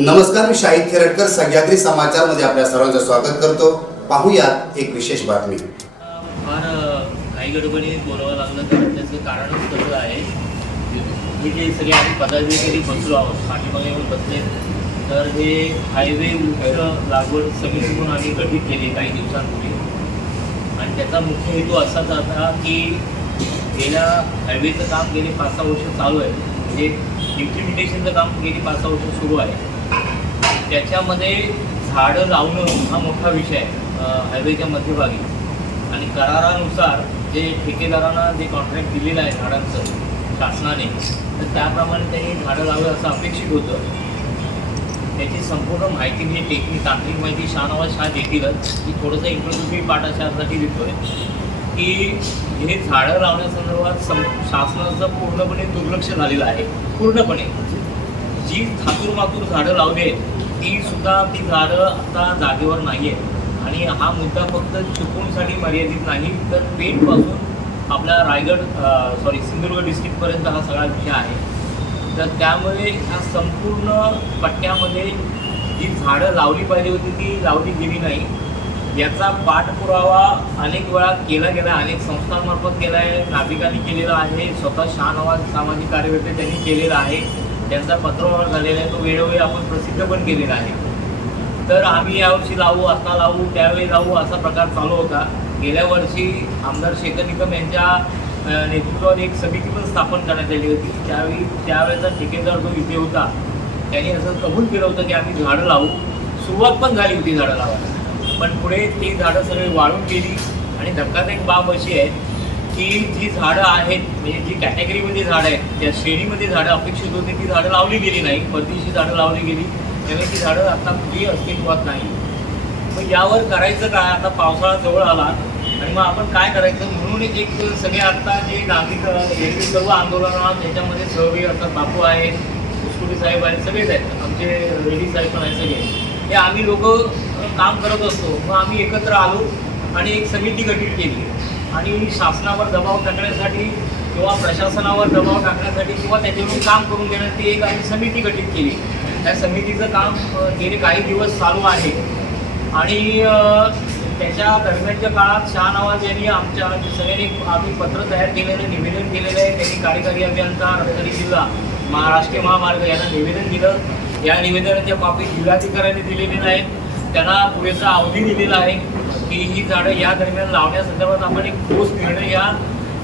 नमस्कार मी शाहिद खेरटकर सह्याद्री समाचारमध्ये आपल्या सर्वांचं स्वागत करतो. पाहूयात एक विशेष बातमी. फार काही गडबडीने बोलावं लागलं कारण त्याचं कारणच कसं आहे. हे जे सगळे आम्ही पदाधिकारी बसलो आहोत पाठीमागे येऊन बसले. तर हे हायवे वृक्ष लागवड समिती म्हणून आम्ही गठीत केली काही दिवसांपूर्वी. आणि त्याचा मुख्य हेतू असाच होता की गेल्या हायवेचं काम गेली पाच सहा वर्ष चालू आहे. म्हणजे इम्प्लिमेंटेशनचं काम गेली पाच सहा वर्ष सुरू आहे. त्याच्यामध्ये झाडं लावणं हा मोठा विषय आहे हायवेच्या मध्यभागी. आणि करारानुसार जे ठेकेदारांना जे कॉन्ट्रॅक्ट दिलेलं आहे झाडांचं शासनाने तर त्याप्रमाणे त्यांनी झाडं लावलं असं अपेक्षित होतं. त्याची संपूर्ण माहिती म्हणजे टेक्निक तांत्रिक माहिती शहानवाज शाह देतीलच. की थोडंसं इंट्रोड्युटरी पाठ अशासाठी देतोय की हे झाडं लावण्यासंदर्भात सं शासनाचं पूर्णपणे दुर्लक्ष झालेलं आहे. पूर्णपणे. जी थातूर मातूर झाडं लावली आहेत ती सुद्धा ती झाडं आता जागेवर नाही आहेत आणि हा मुद्दा फक्त चिपळूणसाठी मर्यादित नाही तर पेठपासून आपला रायगड सॉरी सिंधुदुर्ग डिस्ट्रिक्टपर्यंत हा सगळा विषय आहे. तर त्यामुळे ह्या संपूर्ण पट्ट्यामध्ये जी झाडं लावली पाहिजे होती ती लावली गेली नाही. याचा पाठपुरावा अनेक वेळा केला गेला अनेक संस्थांमार्फत केला आहे नागरिकांनी केलेला आहे स्वतः शहानवाज सामाजिक कार्यकर्ते त्यांनी केलेला आहे. त्यांचा पत्रव्यवहार झालेला आहे तो वेळोवेळी आपण प्रसिद्ध पण केलेला आहे. तर आम्ही यावर्षी लावू आता लावू त्यावेळी लावू असा प्रकार चालू होता. गेल्या वर्षी आमदार शेखर निकम यांच्या नेतृत्वावर नेतृत्वात एक समिती पण स्थापन करण्यात आली होती. त्यावेळी त्यावेळेचा ठेकेदार जो इथे होता त्यांनी असं कबूल केलं होतं की आम्ही झाडं लावू. सुरुवात पण झाली होती झाडं लावायला. पण पुढे ती झाडं सगळी वाळून गेली आणि धक्कादायक बाब अशी आहे की जी झाडं आहेत म्हणजे जी कॅटेगरीमध्ये झाडं आहेत त्या श्रेणीमध्ये झाडं अपेक्षित होती ती झाडं लावली गेली नाही. परदेशी झाडं लावली गेली त्यामुळे ती झाडं आता कुठेही अस्तित्वात नाही. मग यावर करायचं काय? आता पावसाळा जवळ आला आणि मग आपण काय करायचं? म्हणून एक सगळे आता जे नागरिक एरवी सर्व आंदोलनात त्याच्यामध्ये सहभागी असतात. बापू आहेत कुस्कुटी साहेब आहेत सगळेच आहेत. आमचे रेडी साहेब पण आहेत सगळे. हे आम्ही लोक काम करत असतो. मग आम्ही एकत्र आलो आणि एक समिती गठीत केली. आणि शासनावर दबाव टाकण्यासाठी किंवा प्रशासनावर दबाव टाकण्यासाठी किंवा त्याच्यावरून काम करून घेण्यासाठी एक आम्ही समिती गठीत केली. त्या समितीचं काम गेले काही दिवस चालू आहे. आणि त्याच्या दरम्यानच्या काळात शहानवाज यांनी आमच्या सगळ्यांनी आम्ही पत्र तयार केलेलं निवेदन केलेलं आहे. त्यांनी कार्यकारी अभियंता रत्नागिरी जिल्हा महाराष्ट्रीय महामार्ग यांना निवेदन दिलं. या निवेदनाच्या कॉपी जिल्हाधिकाऱ्यांनी दिलेली आहेत त्यांना पुरेसा अवधी दिलेला आहे. की ही झाडं या दरम्यान लावण्यासंदर्भात आपण एक ठोस निर्णय घ्या.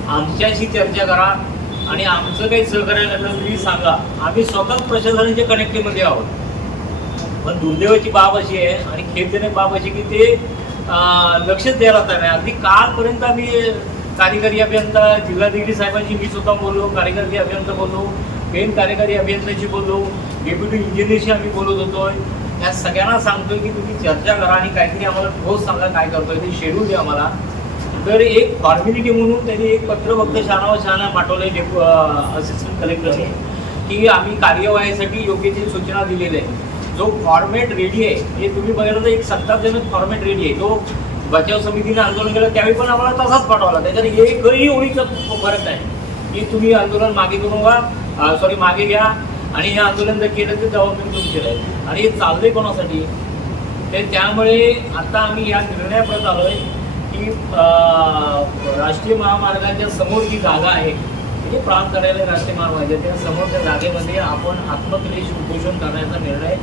आमच्याशी चर्चा करा आणि आमचं काही सहकार्य लागलं तुम्ही सांगा. आम्ही स्वतःच प्रशासनाच्या कनेक्टीमध्ये आहोत. पण दुर्दैवाची बाब अशी आहे आणि खेदजनक बाब अशी की ते लक्षच द्यायला तयार नाही अगदी कालपर्यंत आम्ही कार्यकारी अभियंता जिल्हाधिकारी साहेबांशी मी स्वतः बोललो कार्यकारी अभियंता बोललो मेन कार्यकारी अभियंत्याशी बोललो डेप्युटी इंजिनियरशी आम्ही बोलत होतो. या सगळ्यांना सांगतोय की तुम्ही चर्चा करा आणि काहीतरी आम्हाला ठोस सांगा काय करतोय ते शेड्यूल द्या आम्हाला. तर एक फॉर्मॅलिटी म्हणून त्यांनी एक पत्र फक्त शहाणा शहाणा पाठवलंय डेप्यू असिस्टंट कलेक्टरने की आम्ही कार्यवाहीसाठी योग्य ती सूचना दिलेली आहे. जो फॉर्मॅट रेडी आहे हे तुम्ही बघितलं तर एक सत्ताजनक फॉर्मॅट रेडी आहे. तो बचाव समितीने आंदोलन केलं त्यावेळी पण आम्हाला तसाच पाठवला. त्याच्यात एकही ओळीचा फरक आहे की तुम्ही आंदोलन मागे करू सॉरी मागे घ्या. आणि हे आंदोलन जर केलं तर जबाबदारी केलं. राहील आणि हे चाललंय कोणासाठी? ते त्यामुळे आता आम्ही या निर्णयापर्यंत आहे की राष्ट्रीय महामार्गाच्या समोर जी जागा आहे म्हणजे प्रांत कार्यालय राष्ट्रीय महामार्ग आहे त्या समोरच्या जागेमध्ये आपण आत्मक्लेश उपोषण करण्याचा निर्णय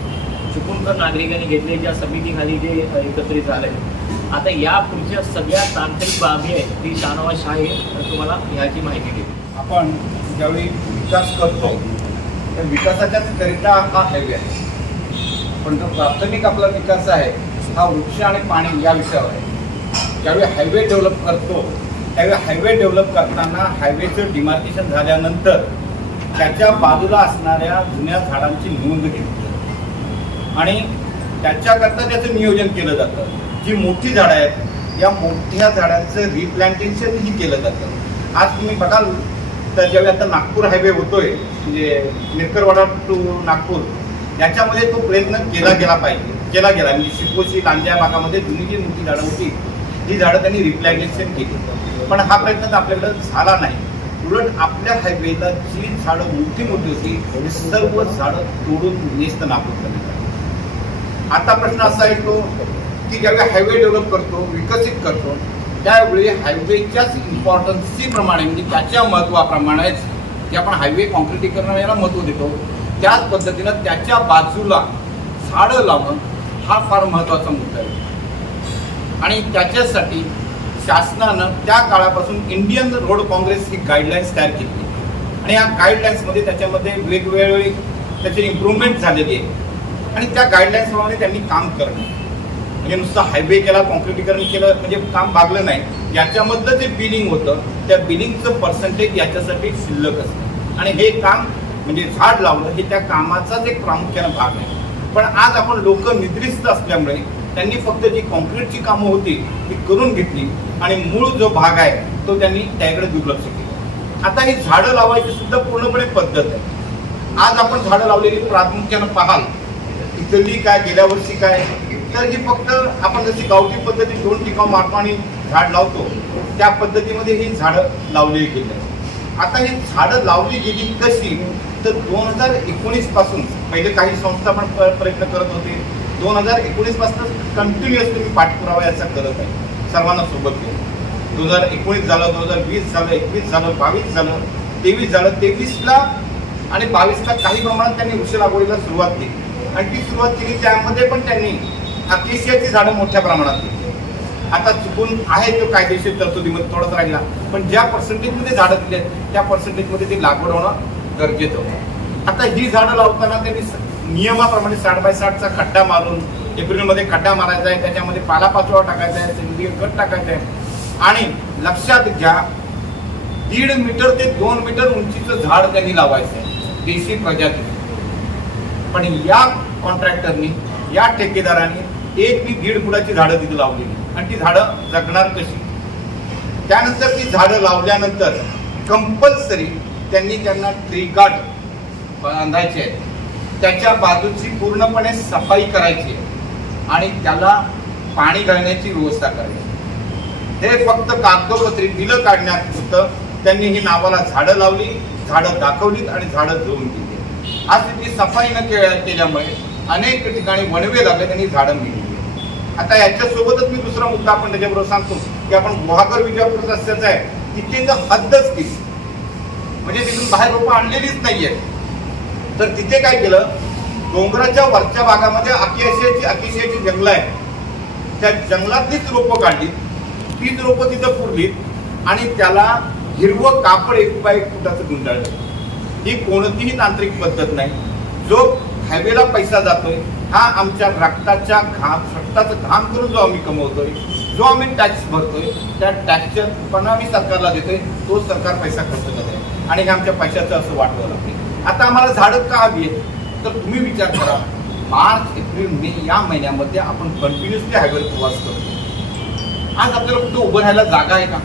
चुकूनकर नागरिकांनी घेतले ज्या समितीखाली जे एकत्रित झाले आता या पुढच्या सगळ्या तांत्रिक बाबी आहेत ती शानवा शाह तुम्हाला ह्याची माहिती देईल आपण ज्यावेळी विकास करतो तर विकासाच्याच करिता हा हायवे आहे. पण जो प्राथमिक आपला विकास आहे हा वृक्ष आणि पाणी या विषयावर आहे. ज्यावेळी हायवे डेव्हलप करतो त्यावेळी हायवे डेव्हलप करताना हायवेचं डिमार्केशन झाल्यानंतर त्याच्या बाजूला असणाऱ्या जुन्या झाडांची नोंद घेतली आणि त्याच्याकरता त्याचं नियोजन केलं जातं. जी मोठी झाडं आहेत या मोठ्या झाडांचं रिप्लांटेशनही केलं जातं. आज तुम्ही बघाल तर ज्यावेळी आता नागपूर हायवे होतोय म्हणजे मिरकरवाडा टू नागपूर याच्यामध्ये तो प्रयत्न केला गेला पाहिजे केला गेला. म्हणजे शिकोशी लांजा भागामध्ये जुनी जी मोठी झाडं होती ही झाडं त्यांनी रिप्लॅगेशन केली. पण हा प्रयत्न तर आपल्याकडं झाला नाही. उलट आपल्या हायवेला जी झाडं मोठी मोठी होती सर्व झाडं तोडून नेस्त नापूर करण्यात आता प्रश्न असा येतो की ज्यावेळी हायवे डेव्हलप करतो विकसित करतो त्यावेळी हायवेच्याच इम्पॉर्टन्सीप्रमाणे म्हणजे त्याच्या महत्त्वाप्रमाणेच जे आपण हायवे कॉन्क्रिटीकरण याला महत्त्व देतो. त्याच पद्धतीनं त्याच्या बाजूला झाडं लावणं हा फार महत्त्वाचा मुद्दा आहे. आणि त्याच्यासाठी शासनानं त्या काळापासून इंडियन रोड काँग्रेस ही गाईडलाईन्स तयार केली. आणि या गाईडलाईन्समध्ये त्याच्यामध्ये वेगवेगळी त्याची इम्प्रूव्हमेंट झालेली आहे. आणि त्या गाईडलाईन्सप्रमाणे त्यांनी काम करणं. म्हणजे नुसतं हायवे केला कॉन्क्रिटीकरण केलं म्हणजे काम भागलं नाही. याच्यामधलं जे बिलिंग होतं त्या बिलिंगचं पर्सेंटेज याच्यासाठी शिल्लक असतं. आणि हे काम म्हणजे झाड लावलं हे त्या कामाचाच एक प्रामुख्यानं भाग आहे. पण आज आपण लोक निद्रिस्त असल्यामुळे त्यांनी फक्त जी कॉन्क्रीटची कामं होती ती करून घेतली. आणि मूळ जो भाग आहे तो त्यांनी त्याकडे दुर्लक्ष केलं. आता ही झाडं लावायची सुद्धा पूर्णपणे पद्धत आहे. आज आपण झाडं लावलेली प्रामुख्यानं पाहाल तरी काय गेल्या वर्षी काय? तर ही फक्त आपण जशी गावठी पद्धती दोन टिकाव मारतो आणि झाड लावतो त्या पद्धतीमध्ये ही झाडं लावली गेली. आता ही झाडं लावली गेली कशी? तर दोन हजार एकोणीसपासून पहिले काही संस्था पण प- प्रयत्न करत होते. दोन हजार एकोणीसपासून कंटिन्युअस तुम्ही पाठपुरावा याचा करत आहे सर्वांना सोबत घेऊन. दोन हजार एकोणीस झालं दोन हजार वीस झालं एकवीस झालं बावीस झालं तेवीस झालं तेवीसला आणि बावीसला काही प्रमाणात त्यांनी वृक्ष लागवडीला सुरुवात केली. आणि ती सुरुवात केली त्यामध्ये पण त्यांनी अकेशियाची झाडं मोठ्या प्रमाणात घेतली. आता चुकून आहे तो कायदेशीर तरतुदीमध्ये थोडंच राहिला पण ज्या पर्सेंटेजमध्ये झाडं दिली आहेत, त्या पर्सेंटेजमध्ये ती लागवड होणं गरजेचं होतं. आता ही झाडं लावताना त्यांनी नियमाप्रमाणे साठ बाय साठचा खड्डा मारून एप्रिलमध्ये खड्डा मारायचा आहे त्याच्यामध्ये पालापाचोळा टाकायचा आहे सेंद्रिय खत टाकायचं आहे. आणि लक्षात घ्या दीड मीटर ते दोन मीटर उंचीचं झाड त्यांनी लावायचं आहे देशी प्रजाती पण या कॉन्ट्रॅक्टरनी या ठेकेदारांनी एक ती दीड फुटाची झाडं तिथे लावलेली आणि ती झाडं जगणार कशी? त्यानंतर ती झाडं लावल्यानंतर कंपल्सरी त्यांनी त्यांना ट्री गार्ड बांधायचे आहेत. त्याच्या बाजूची पूर्णपणे सफाई करायची आहे. आणि त्याला पाणी घालण्याची व्यवस्था करायची हे फक्त कागदोपत्री बिलं काढण्यात होतं. त्यांनी ही नावाला झाडं लावली झाडं दाखवलीत आणि झाडं धुवून दिली. आज तिथली सफाई न केल्यामुळे अनेक ठिकाणी वणवे लागले त्यांनी झाडं मिळली. आता याच्यासोबतच मी दुसरा मुद्दा आपण त्याच्याबरोबर सांगतो की आपण गुहागर विजापूर रस्त्याचा आहे तिथे तर हद्दच केली. म्हणजे तिथून बाहेर रोपं आणलेलीच नाहीये. तर तिथे काय केलं डोंगराच्या वरच्या भागामध्ये अतिशयाची अतिशयाची जंगलं आहे त्या जंगलातलीच रोपं काढली. तीच रोपं तिथं पुरली आणि त्याला हिरवं कापड एक बाय एक फुटाचं गुंडाळलं. ही कोणतीही तांत्रिक पद्धत नाही. जो हायवेला पैसा जातोय हा आमच्या रक्ताच्या घाम रक्ताचं घाम करून जो आम्ही कमवतोय जो आम्ही टॅक्स भरतोय त्या टॅक्सच्या पण आम्ही सरकारला देतोय तो सरकार पैसा खर्च करत आहे आणि हे आमच्या पैशाचं असं वाटवं लागते आता आम्हाला झाडं का हवी आहेत? तर तुम्ही विचार करा. मार्च एप्रिल मे या महिन्यामध्ये आपण कंटिन्युअसली हायवेवर प्रवास करतो आज आपल्याला कुठं उभं राहायला जागा आहे का?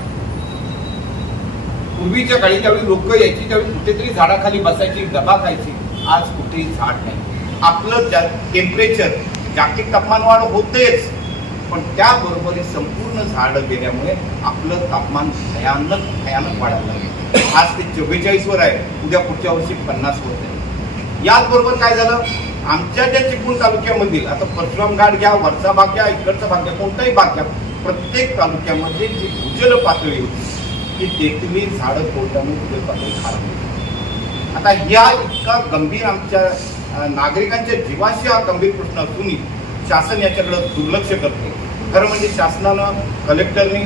पूर्वीच्या काळी ज्यावेळी लोक यायची त्यावेळी कुठेतरी झाडाखाली बसायची डबा खायची. आज कुठेही झाड नाही. आपलं जा टेम्परेचर जागतिक तापमान वाढ होतेच. पण त्याबरोबर हे संपूर्ण झाडं गेल्यामुळे आपलं तापमान भयानक भयानक वाढायला लागेल. आज ते चव्वेचाळीसवर आहे. उद्या पुढच्या वर्षी पन्नास वर आहे. याचबरोबर काय झालं? आमच्या ज्या चिपळूण तालुक्यामधील आता परशुराम घाट घ्या वरचा भाग घ्या इकडचा भाग घ्या कोणताही भाग घ्या प्रत्येक तालुक्यामध्ये जी भूजल पातळी होती की तेथली झाडं तोडल्यामुळे भूजल पातळी खाली आता या इतका गंभीर आमच्या नागरिकांच्या जीवाशी हा गंभीर प्रश्न असूनही शासन याच्याकडे दुर्लक्ष करते खरं म्हणजे शासनानं कलेक्टरनी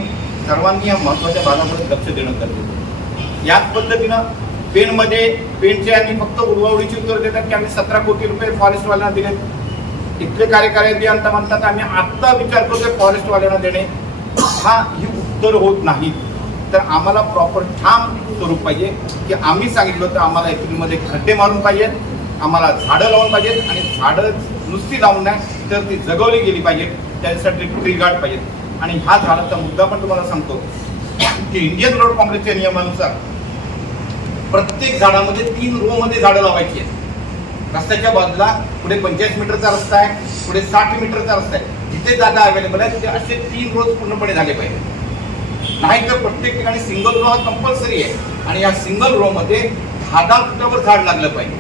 सर्वांनी या महत्त्वाच्या भागाकडे लक्ष देणं गरजेचं याच पद्धतीनं पेनमध्ये पेनचे आणि फक्त उडवाउडीची उत्तर देतात की आम्ही सतरा कोटी रुपये फॉरेस्टवाल्यांना दिलेत. इथले कार्यकारी अभियंता म्हणतात आम्ही आत्ता विचार करतोय फॉरेस्टवाल्यांना देणे. हा ही उत्तर होत नाही. तर आम्हाला प्रॉपर ठाम स्वरूप पाहिजे. की आम्ही सांगितलं तर आम्हाला एप्रिलमध्ये खड्डे मारून पाहिजेत आम्हाला झाडं लावून पाहिजेत आणि झाडं नुसती लावून नाही तर ती जगवली गेली पाहिजेत. त्यासाठी ट्री गार्ड पाहिजेत. आणि हा झाडाचा मुद्दा पण तुम्हाला सांगतो. की इंडियन रोड काँग्रेसच्या नियमानुसार प्रत्येक झाडामध्ये तीन रो मध्ये झाडं लावायची आहेत. रस्त्याच्या बाजूला पुढे पंचेचाळीस मीटरचा रस्ता आहे पुढे साठ मीटरचा रस्ता आहे. जिथे जागा अवेलेबल आहे तिथे असे तीन रोज पूर्णपणे झाले पाहिजे नाही तर प्रत्येक ठिकाणी सिंगल रो हा कंपल्सरी आहे. आणि या सिंगल रो मध्ये दहा दहा फुटावर झाड लागलं पाहिजे.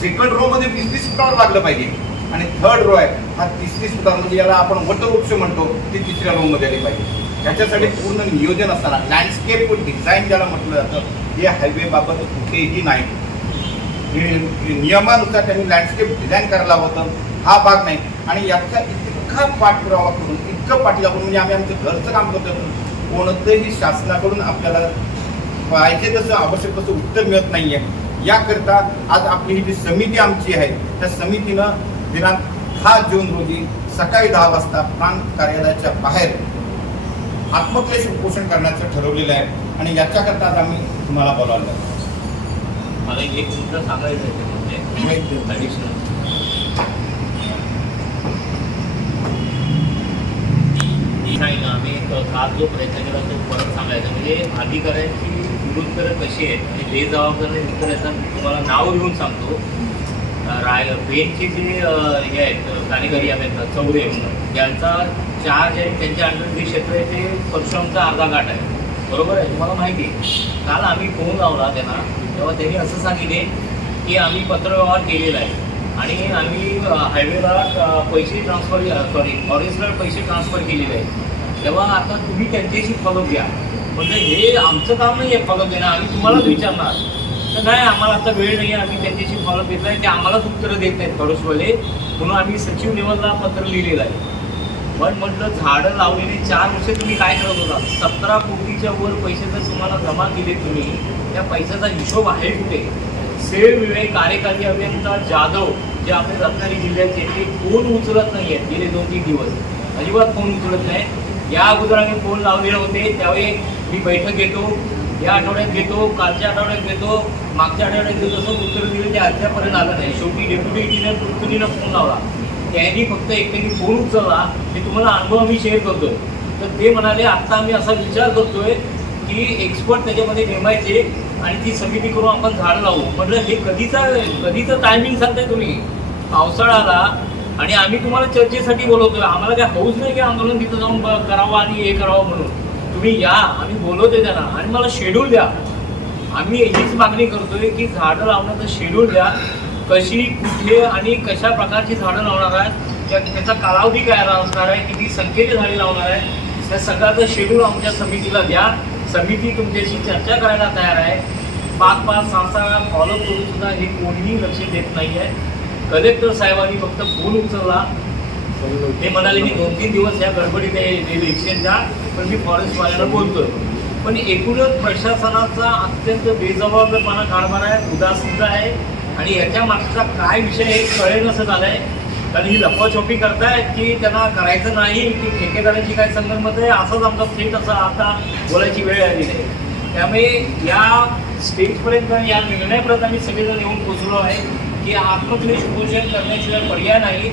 सेकंड रो मध्ये वीस वीस फुटावर लागलं पाहिजे. आणि थर्ड रो आहे हा तीस तीस फुटावर म्हणजे याला आपण वटवृक्ष म्हणतो ते तिसऱ्या रो मध्ये आली पाहिजे. त्याच्यासाठी पूर्ण नियोजन असताना लँडस्केप डिझाईन ज्याला म्हटलं जातं हे हायवे बाबत कुठेही नाही. नियमानुसार त्यांनी लँडस्केप डिझाईन करायला होतं. हा भाग नाही. आणि याचा इतका पाठपुरावा करून इतकं पाठीला करून म्हणजे आम्ही आमचं घरचं काम करतो. कोणतंही शासनाकडून आपल्याला पाहिजे तसं आवश्यक तसं उत्तर मिळत नाहीये. याकरिता आज आपली ही जी समिती आमची आहे त्या समितीनं दिनांक दहा जून रोजी सकाळी दहा वाजता प्रांत कार्यालयाच्या बाहेर आत्मक्लेश उपोषण करण्याचं ठरवलेलं आहे आणि याच्याकरता आज आम्ही तुम्हाला बोलावलं. आहे. मला एक मुद्दा सांगायचा आहे त्यामध्ये ॲडिशनल नाही ना आम्ही खास काल जो प्रयत्न केला तो परत सांगायचा. म्हणजे अधिकाऱ्यांची विरुद्ध कशी आहेत म्हणजे आणि बेजबाबदार विरुद्ध तुम्हाला नाव घेऊन सांगतो. राय बेनचे जे हे आहेत कार्यकारी आहेत चौरे ज्यांचा चार्ज आहे त्यांच्या अंडर जे क्षेत्र आहे ते परशुरामचा अर्धा गाठ आहे. बरोबर आहे? तुम्हाला माहिती आहे. काल आम्ही फोन लावला त्यांना तेव्हा त्यांनी असं सांगितले की आम्ही पत्रव्यवहार केलेला आहे. आणि आम्ही हायवेला पैसे ट्रान्सफर सॉरी फॉरेस्टला पैसे ट्रान्सफर केलेले आहेत. तेव्हा आता तुम्ही त्यांच्याशी फॉलो घ्या. म्हणजे हे आमचं काम नाही आहे फॉलो घेणं आम्ही तुम्हालाच विचारणार. तर नाही आम्हाला आता वेळ नाही आहे आम्ही त्यांच्याशी फॉलो घेत आहे ते आम्हालाच उत्तरं देत नाहीत फॉरेस्टवाले म्हणून आम्ही सचिव लेवलला पत्र लिहिलेलं आहे. पण म्हटलं झाडं लावलेली चार वर्ष तुम्ही काय करत होता? सतरा कोटीच्या वर पैसे जर तुम्हाला जमा केले तुम्ही त्या पैशाचा हिशोब आहे कुठे? सेव विवेक कार्यकारी अभियंता जाधव जे आपले रत्नागिरी जिल्ह्याचे ते फोन उचलत नाही आहेत गेले दोन तीन दिवस. अजिबात फोन उचलत नाही. या अगोदर आम्ही फोन लावलेले होते. त्यावेळी मी बैठक घेतो या आठवड्यात घेतो कालच्या आठवड्यात घेतो मागच्या आठवड्यात घेतो जसं उत्तर दिलं ते अद्यापर्यंत आलं नाही. शेवटी डेप्युटी इंजिनियर पृथ्वीनं फोन लावला. त्यांनी फक्त एकट्याने फोन उचलला. ते तुम्हाला अनुभव आम्ही शेअर करतोय. तर ते म्हणाले आत्ता आम्ही असा विचार करतोय की एक्सपर्ट त्याच्यामध्ये नेमायचे आणि ती समिती करून आपण झाड लावू. म्हटलं हे कधीचा कधीचं टायमिंग सांगताय तुम्ही? पावसाळा आला आणि आम्ही तुम्हाला चर्चेसाठी बोलवतो आम्हाला काय हौस नाही की आंदोलन तिथं जाऊन ब- करावं आणि हे करावं म्हणून. तुम्ही या आम्ही बोलवतोय त्यांना. आणि मला शेड्यूल द्या. आम्ही हीच मागणी करतोय की झाडं लावण्याचं शेड्यूल द्या. कशी कुठे आणि कशा प्रकारची झाडं लावणार आहे त्या त्याचा कालावधी काय लावणार आहे किती संख्येची झाडे लावणार आहे त्या सगळ्याचं शेड्यूल आमच्या समितीला द्या. समिती तुमच्याशी चर्चा करायला तयार आहे. पाच पाच सहा सहा फॉलो करून सुद्धा हे कोणीही लक्ष देत नाही आहे कलेक्टर साहेबांनी फक्त फोन उचलला. ते म्हणाले मी दोन तीन दिवस या गडबडीत आहे पण मी फॉरेस्टवाल्याला बोलतोय. पण एकूणच प्रशासनाचा अत्यंत बेजबाबदारपणा कारभार आहे उदासीनता आहे. आणि याच्या मागचा काय विषय हे कळेल असं झालंय. कारण ही लपवाछोपी करतायत की त्यांना करायचं नाही की ठेकेदारांची काय संगनमत आहे असंच आमचा स्टेट असा आता बोलायची वेळ आली आहे त्यामुळे या स्टेजपर्यंत या निर्णयापर्यंत आम्ही सगळेजण येऊन पोचलो आहे. की आत्मक्लेश उपोषण करण्याशिवाय पर्याय नाही.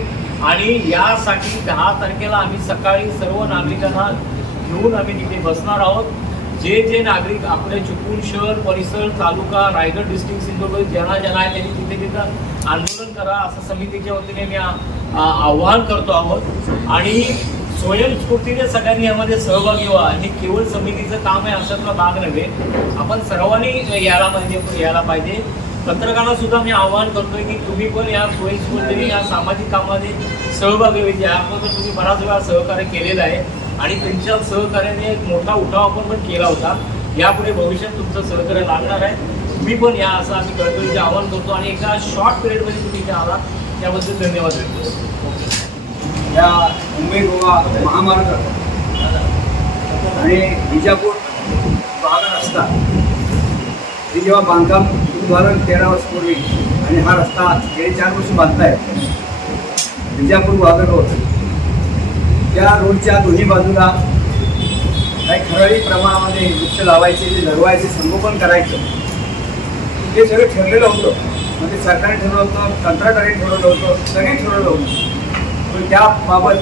आणि यासाठी दहा तारखेला आम्ही सकाळी सर्व नागरिकांना घेऊन आम्ही तिथे बसणार आहोत. जे जे नागरिक आपले चिपळूण शहर परिसर तालुका रायगड डिस्ट्रिक्ट सिंधुदुर्ग ज्यांना ज्यांना आहे त्यांनी तिथे तिथं आंदोलन करा असं समितीच्या वतीने मी आवाहन आव्हान करतो आहोत. आणि स्वयंस्फूर्तीने सगळ्यांनी यामध्ये सहभागी व्हा हे केवळ समितीचं काम आहे अशातला भाग नव्हे. आपण सर्वांनी यायला पाहिजे यायला पाहिजे. पत्रकारांना सुद्धा मी आवाहन करतोय की तुम्ही पण या स्वयंस्फूर्तीने या सामाजिक कामामध्ये सहभागी व्हायचे. याबद्दल तुम्ही बराच वेळा सहकार्य केलेलं आहे. आणि तुमच्या सहकार्याने एक मोठा उठाव आपण पण केला होता. यापुढे भविष्यात तुमचं सहकार्य लागणार आहे. तुम्ही पण या असं आम्ही कळकळीचे आवाहन करतो. आणि एका शॉर्ट पिरियडमध्ये तुम्ही इथे आला त्याबद्दल धन्यवाद व्यक्त करतो. या मुंबई गोवा महामार्ग आणि विजापूर भागात असतात. हे जेव्हा बांधकाम उभारण तेरा वर्षापूर्वी आणि हा रस्ता गेली चार वर्ष बांधताय विजापूर वाघर रोड त्या रोडच्या दोन्ही बाजूला काही ठराविक प्रमाणामध्ये वृक्ष लावायचे जे जगवायचे संगोपन करायचं. हे सगळं ठरलेलं होतं. म्हणजे सरकारने ठरवलं होतं कंत्राटाने ठरवलं होतं सगळे ठरवलं होतं. पण त्याबाबत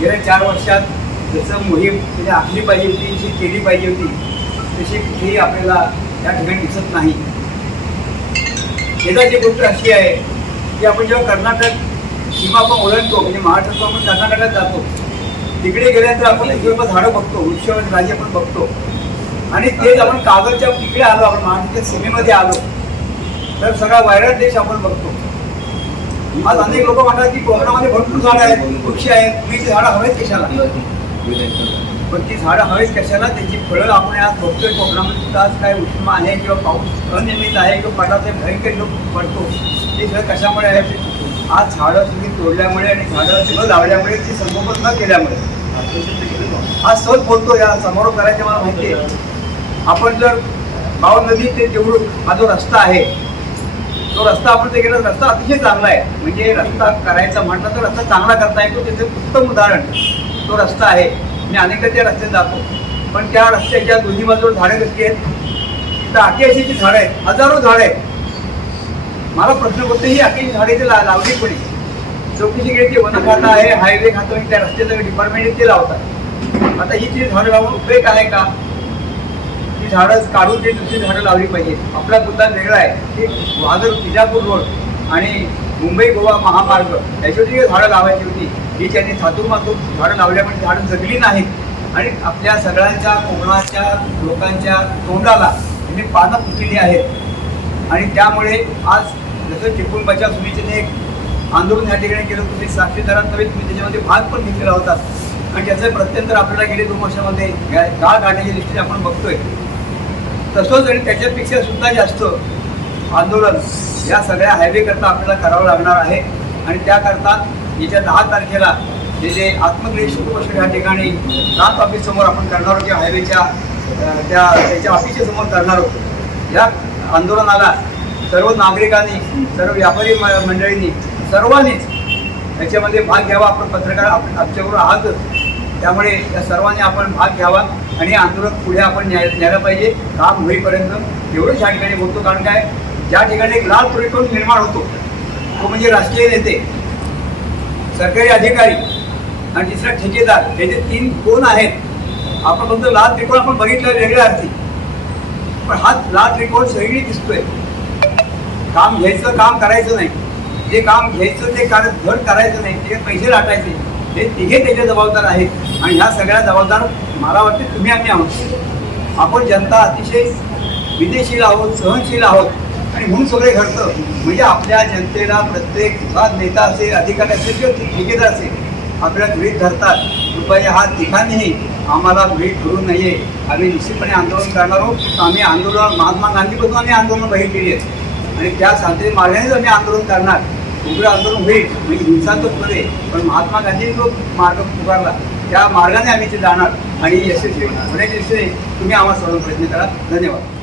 गेल्या चार वर्षात जसं मोहीम म्हणजे आखली पाहिजे होती जी केली पाहिजे होती तशी कुठेही आपल्याला त्या ठिकाणी दिसत नाही. खेदाची गोष्ट अशी आहे की आपण जेव्हा कर्नाटक सीमा आपण ओळखतो म्हणजे महाराष्ट्रातून आपण कर्नाटकात जातो तिकडे गेल्यानंतर आपण जेव्हा झाडं बघतो वृक्षवंत राज्य आपण बघतो. आणि तेच आपण कागदच्या तिकडे आलो आपण महाराष्ट्राच्या सीमेमध्ये आलो तर सगळा वायरल देश आपण बघतो. आज अनेक लोक म्हणतात की कोकणामध्ये भरपूर झाडं आहेत वृक्ष आहेत तुम्ही झाडं हवेत कशाला? पण ती झाडं हवेत कशाला? त्याची फळं आपण आज बघतोय कोकणामध्ये सुद्धा आज काय उष्ण आहे किंवा पाऊस अनियमित आहे किंवा पटाचे भयंकर लोक पडतो. ते सगळं कशामुळे आहे? आज झाडं तुम्ही तोडल्यामुळे आणि झाडं न लावल्यामुळे ती संगोपन न केल्यामुळे. आज सहज बोलतो या समोर करायचे मला माहिती आहे. आपण जर भाव नदी ते देऊळ हा जो रस्ता आहे तो रस्ता आपण ते केला रस्ता अतिशय चांगला आहे. म्हणजे रस्ता करायचा म्हटलं तर रस्ता चांगला करता येतो. त्याचं उत्तम उदाहरण तो रस्ता आहे मी अनेकदा त्या रस्त्यात जातो. पण त्या रस्त्याच्या दोन्ही बाजूला झाडं कशी आहेत? तर आकेशीची झाडं आहेत हजारो झाडं आहेत. मला प्रश्न पडतो ही आकेशी झाडे ते ला- लावली कोणी? चौकशी केली वन खातं आहे हायवे खातं आणि त्या रस्त्याचं डिपार्टमेंट आहे ते लावतात. आता ही जी झाडं लावून उपयोग आहे का? ती झाडं काढून ते दुसरी झाडं लावली पाहिजे आपला मुद्दा वेगळा आहे की वादळ विजापूर रोड आणि मुंबई गोवा महामार्ग याच्यावरती झाडं लावायची होती. ही त्यांनी थातूर मातूर झाडं लावल्यामुळे झाडं जगली नाहीत. आणि आपल्या सगळ्यांच्या कोकणाच्या लोकांच्या तोंडाला त्यांनी पानं फुटलेली आहेत. आणि त्यामुळे आज जसं टिपून बचाव समितीने एक आंदोलन या ठिकाणी केलं तुम्ही साक्षीदारात नव्हे तुम्ही त्याच्यामध्ये भाग पण घेतलेला होता. आणि त्याचं प्रत्यंतर आपल्याला गेले दोन वर्षामध्ये गा- गाळ काढण्याच्या दृष्टीने आपण बघतोय. तसंच आणि त्याच्यापेक्षा सुद्धा जास्त आंदोलन या सगळ्या हायवेकरता आपल्याला करावं लागणार आहे. आणि त्याकरता येत्या दहा तारखेला जे जे आत्मक्लेश उपस्थित या ठिकाणी नाथ ऑफिस समोर आपण करणार होतो किंवा हायवेच्या त्या त्याच्या ऑफिसच्या समोर करणार आहोत. या आंदोलनाला सर्व नागरिकांनी सर्व व्यापारी म- मंडळींनी सर्वांनीच याच्यामध्ये भाग घ्यावा. आपण पत्रकार आपण आमच्याबरोबर आहातच त्यामुळे या सर्वांनी आपण भाग घ्यावा आणि आंदोलन पुढे आपण न्याय न्यायला पाहिजे. काम होईपर्यंत एवढंच या ठिकाणी बोलतो. कारण काय? ज्या ठिकाणी एक लाल त्रिकोण निर्माण होतो तो म्हणजे राजकीय नेते. सरकारी अधिकारी आणि तिसरा ठेकेदार हे जे तीन कोण आहेत आपण फक्त लाल त्रिकोण आपण बघितलं वेगळ्या अर्थी. पण हा लाल त्रिकोण सगळी दिसतोय. काम घ्यायचं काम करायचं नाही. जे काम घ्यायचं ते कार्य धड करायचं नाही ते पैसे लाटायचे. हे तिघे त्याचे जबाबदार आहेत. आणि ह्या सगळ्या जबाबदार मला वाटते तुम्ही आम्ही आहोत. आपण जनता अतिशय विदेशील आहोत सहनशील आहोत. आणि म्हणून सगळे घडतं. म्हणजे आपल्या जनतेला प्रत्येक विभाग नेता असेल अधिकारी असेल किंवा ठेकेदार असेल आपल्याला गृहित धरतात. कृपया हा तिघांनीही आम्हाला भेट धरू नये आम्ही निश्चितपणे आंदोलन करणार आहोत. आम्ही आंदोलन महात्मा गांधीपासून आम्ही आंदोलन बघितलेली आहेत आणि त्या शांततेच्या मार्गानेच आम्ही आंदोलन करणार. उग्र आंदोलन होईल. म्हणजे हिंसात्मकमध्ये. पण महात्मा गांधी जो मार्ग पुकारला त्या मार्गाने आम्ही ते जाणार. आणि यशस्वी होण्याच्या दृष्टीने तुम्ही आम्हाला सर्व प्रयत्न करा. धन्यवाद.